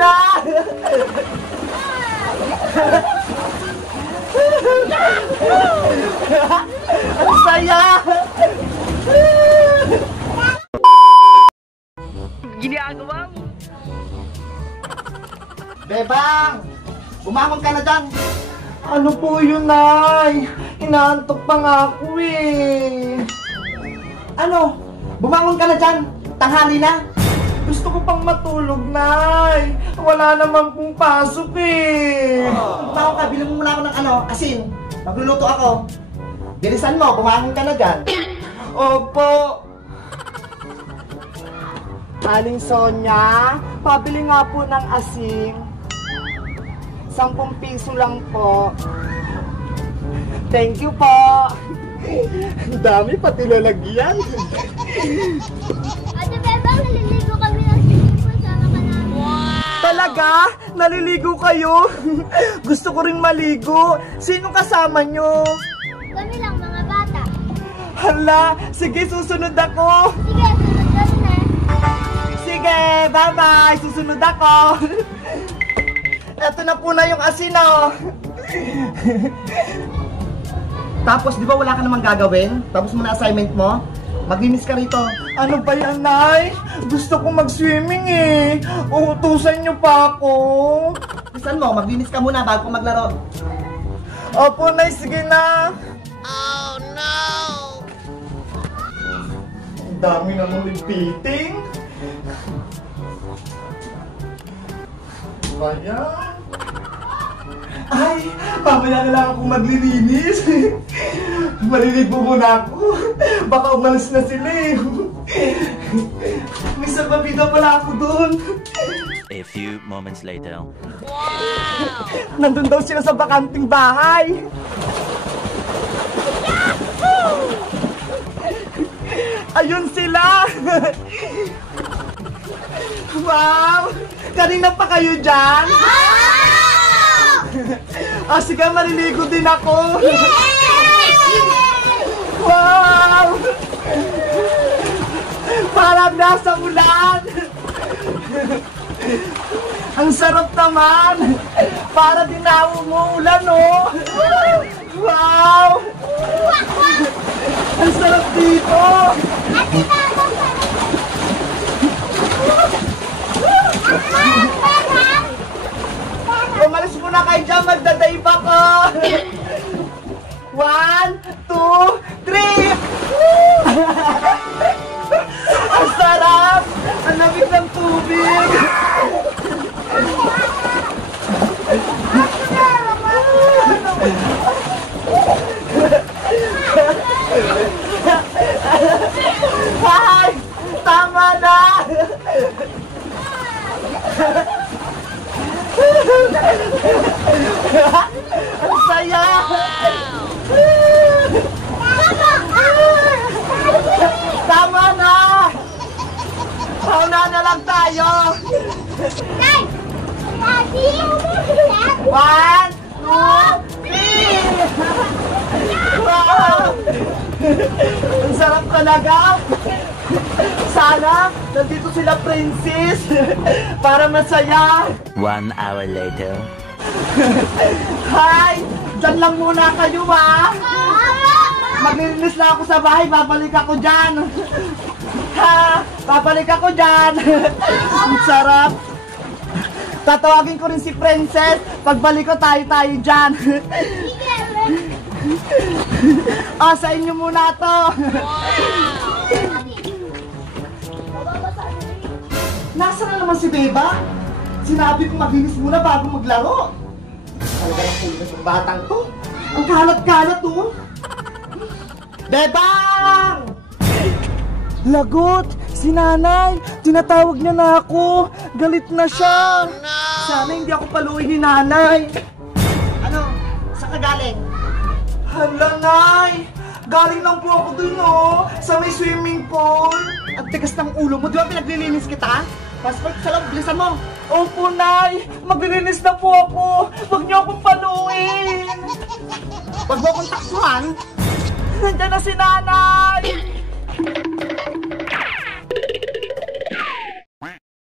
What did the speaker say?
na! Ang saya! Ginagawa mo? Bebang! Bumangon ka na dyan! Ano po yun, Nay? Inaantok pa nga ako eh. Ano? Bumangon ka na dyan! Tanghali na! Gusto ko pang matulog, Nay! Wala naman pong pasok eh! Tao ka, bilang mo muna ako ng asin. Magluluto ako. Bilisan mo, bumangon ka na dyan. Opo! Aling Sonia, pabili nga po ng asin. 10 piso lang po. Thank you po. Ang dami pati lalagyan. Ate Bebang, naliligo kami ng swimming pool. Sama ka namin. Wow! Talaga? Naliligo kayo? Gusto ko rin maligo. Sino kasama nyo? Kami lang, mga bata. Hala, sige, susunod ako. Sige, sunod kami na. Sige, bye-bye. Susunod ako. Eto na po na yung asin, oh. Tapos, di ba wala ka namang gagawin? Tapos mo na assignment mo? Maglinis ka rito. Ano ba yan, Nay? Gusto ko mag-swimming eh. Uutusan niyo pa ako. Bisan mo, maglinis ka muna bago ko maglaro. Opo, Nay. Sige na. Oh no! Ang dami namang repeating. Ayan. Ay, mamaya na lang ako maglilinis. Maliligo muna ako. Baka umalis na sila eh. May salbabida pala ako doon. A few moments later. Wow! Nandun daw sila sa bakanting bahay. Ayun sila. Wow! Kanina pa kayo dyan? Ah, sige, maliligo din ako. Wow! Parang nasa ulan. Ang sarap naman. Para din na umuulan, oh. Wow! Ang sarap dito. Umalis muna kayo dyan, magdadive ako. 1, 2, 3. Ang sarap. Ang lamig ng tubig. Hay! Tama na! Ang saya! Tama na! Pauna na lang tayo! 1, 2, 3! Wow! Ang sarap talaga! Sana nandito sila, Princess, para masaya. 1 hour later. Hi! Diyan lang muna kayo, ha? Maglilinis lang ako sa bahay, babalik ako dyan. Ha? Babalik ako dyan. Ang sarap. Tatawagin ko rin si Princess. Pagbalik ko, tayo dyan. Ah, sa inyo muna to. Nasaan na naman si Beba? Sinabi ko maglinis muna bago maglaro. Talaga lang pulis ng batang to. Ang kalat-kalat to. Bebang! Lagot! Si nanay! Tinatawag niya na ako! Galit na siya! Oh, no! Sana hindi ako paluin ni nanay! Ano? Saan ka galing? Hala, Nay! Galing lang po ako dun, oh! Sa may swimming pool! At tigas ng ulo mo, di ba pinaglilinis kita? Passport sa loob, bilisan mo! Opo, Nay! Maglilinis na po ako! Huwag niyo akong paluin! Huwag mo akong taksuhan! Nandiyan na si nanay!